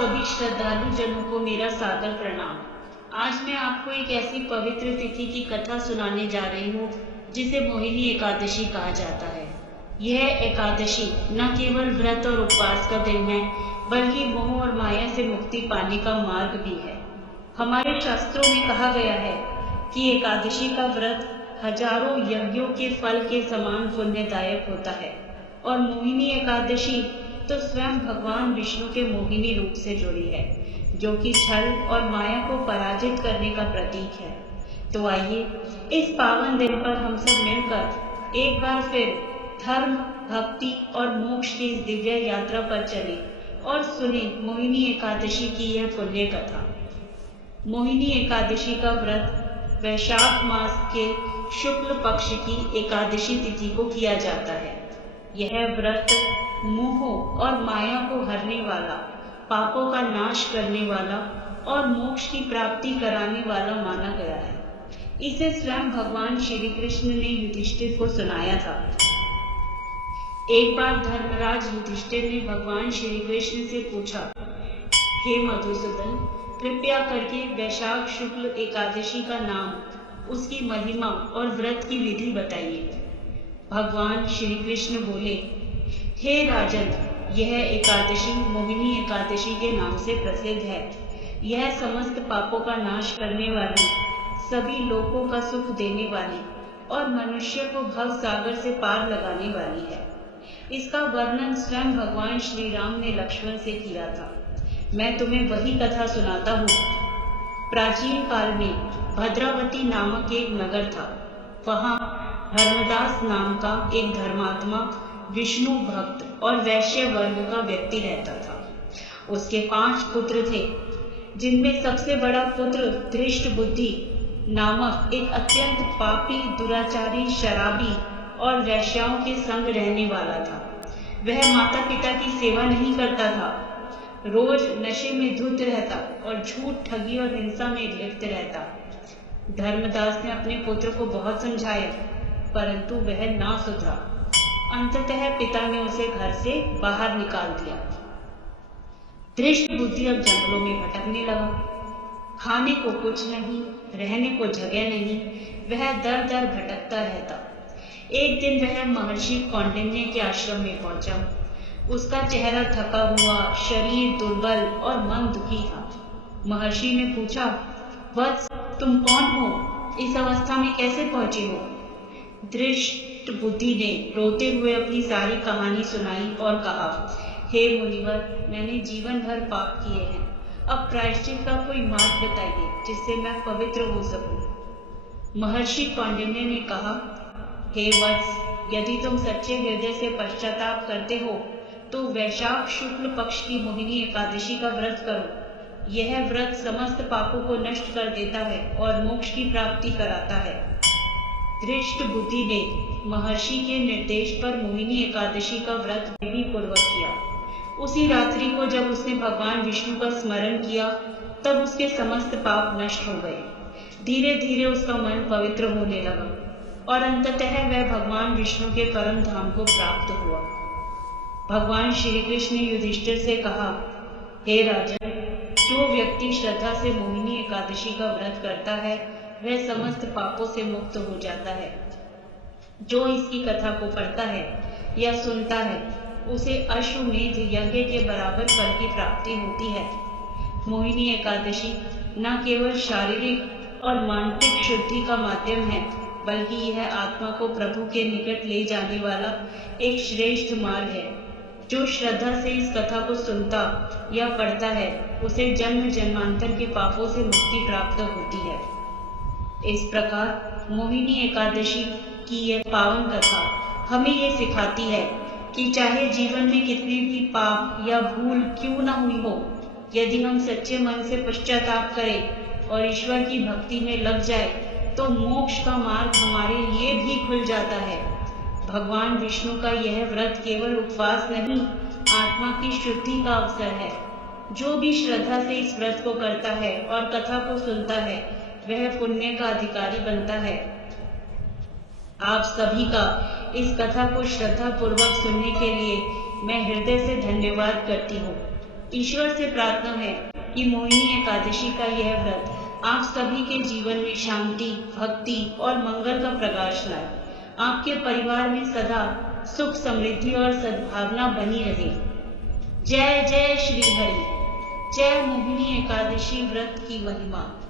सभी श्रद्धालु जनों को मेरा सादर प्रणाम। आज मैं आपको एक ऐसी पवित्र तिथि की कथा सुनाने जा रही हूँ जिसे मोहिनी एकादशी कहा जाता है। यह एकादशी न केवल व्रत और उपवास का दिन है, बल्कि मोह और माया से मुक्ति पाने का मार्ग भी है। हमारे शास्त्रों में कहा गया है कि एकादशी का व्रत हजारों यज्ञों के फल के समान पुण्यदायक होता है, और मोहिनी एकादशी तो स्वयं भगवान विष्णु के मोहिनी रूप से जुड़ी है, जो कि छल और माया को पराजित करने का प्रतीक है। तो आइए इस पावन दिन पर हम सब मिलकर एक बार फिर धर्म, भक्ति और मोक्ष की इस दिव्य यात्रा पर चले और सुने मोहिनी एकादशी की यह पुण्य कथा। मोहिनी एकादशी का व्रत वैशाख मास के शुक्ल पक्ष की एकादशी तिथि को किया जाता है। यह व्रत मोह और माया को हरने वाला, पापों का नाश करने वाला और मोक्ष की प्राप्ति कराने वाला माना गया है। इसे स्वयं भगवान श्री कृष्ण ने युधिष्ठिर को सुनाया था। एक बार धर्मराज युधिष्ठिर ने भगवान श्री कृष्ण से पूछा, हे मधुसूदन, कृपया करके वैशाख शुक्ल एकादशी का नाम, उसकी महिमा और व्रत की विधि बताइए। भगवान श्री कृष्ण बोले, हे राजन, यह एकादशी मोहिनी एकादशी के नाम से प्रसिद्ध है। यह समस्त पापों का नाश करने वाली, सभी लोगों का सुख देने वाली और मनुष्य को भव सागर से पार लगाने वाली है। इसका वर्णन स्वयं भगवान श्री राम ने लक्ष्मण से किया था। मैं तुम्हें वही कथा सुनाता हूँ। प्राचीन काल में भद्रावती नामक एक नगर था। वहाँ धर्मदास नाम का एक धर्मात्मा, विष्णु भक्त और वैश्य वर्ग का व्यक्ति रहता था। उसके 5 पुत्र थे, जिनमें सबसे बड़ा पुत्र धृष्ट बुद्धि नामक एक अत्यंत पापी, दुराचारी, शराबी और वैश्याओं के संग रहने वाला था। वह माता पिता की सेवा नहीं करता था, रोज नशे में धुत रहता और झूठ, ठगी और हिंसा में लिप्त रहता। धर्मदास ने अपने पुत्र को बहुत समझाया, परंतु वह ना सुधरा। अंततः पिता ने उसे घर से बाहर निकाल दिया। धृष्ट बुद्धि अब जंगलों में भटकने लगा। खाने को कुछ नहीं, रहने को जगह नहीं, वह दर दर भटकता रहता। एक दिन वह महर्षि कौंडिन्य के आश्रम में पहुंचा। उसका चेहरा थका हुआ, शरीर दुर्बल और मन दुखी था। महर्षि ने पूछा, वत्स, तुम कौन हो? इस अवस्था में कैसे पहुंचे हो? धृष्ट बुद्धि ने रोते हुए अपनी सारी कहानी सुनाई और कहा, हे मुनिवर, मैंने जीवन भर पाप किए हैं। अब प्रायश्चित का कोई मार्ग बताइए जिससे मैं पवित्र हो सकूं। महर्षि कौंडिन्य ने कहा, हे वत्स, यदि तुम सच्चे हृदय से पश्चाताप करते हो तो वैशाख शुक्ल पक्ष की मोहिनी एकादशी का व्रत करो। यह व्रत समस्त पापों को नष्ट कर देता है और मोक्ष की प्राप्ति कराता है। धृष्ट बुद्धि ने महर्षि के निर्देश पर मोहिनी एकादशी का व्रत विधि पूर्वक किया। उसी रात्रि को जब उसने भगवान विष्णु का स्मरण किया, तब उसके समस्त पाप नष्ट हो गए। धीरे धीरे उसका मन पवित्र होने लगा और अंततः वह भगवान विष्णु के परम धाम को प्राप्त हुआ। भगवान श्री कृष्ण ने युधिष्ठिर से कहा, हे राजन, जो व्यक्ति श्रद्धा से मोहिनी एकादशी का व्रत करता है, वह समस्त पापों से मुक्त हो जाता है। जो इसकी कथा को पढ़ता है या सुनता है, उसे अश्वमेध यज्ञ के बराबर फल की प्राप्ति होती है। मोहिनी एकादशी न केवल शारीरिक और मानसिक शुद्धि का माध्यम है, बल्कि यह आत्मा को प्रभु के निकट ले जाने वाला एक श्रेष्ठ मार्ग है। जो श्रद्धा से इस कथा को सुनता या पढ़ता है, उसे जन्म जन्मांतर के पापों से मुक्ति प्राप्त होती है। इस प्रकार मोहिनी एकादशी की यह पावन कथा हमें ये सिखाती है कि चाहे जीवन में कितनी भी पाप या भूल क्यों न हुई हो, यदि हम सच्चे मन से पश्चाताप करें और ईश्वर की भक्ति में लग जाए, तो मोक्ष का मार्ग हमारे लिए भी खुल जाता है। भगवान विष्णु का यह व्रत केवल उपवास नहीं, आत्मा की शुद्धि का अवसर है। जो भी श्रद्धा से इस व्रत को करता है और कथा को सुनता है, वह पुण्य का अधिकारी बनता है। आप सभी का इस कथा को श्रद्धा पूर्वक सुनने के लिए मैं हृदय से धन्यवाद करती हूँ। ईश्वर से प्रार्थना है कि मोहिनी एकादशी का यह व्रत आप सभी के जीवन में शांति, भक्ति और मंगल का प्रकाश लाए। आपके परिवार में सदा सुख, समृद्धि और सद्भावना बनी रहे। जय जय श्री हरि। जय मोहिनी एकादशी व्रत की महिमा।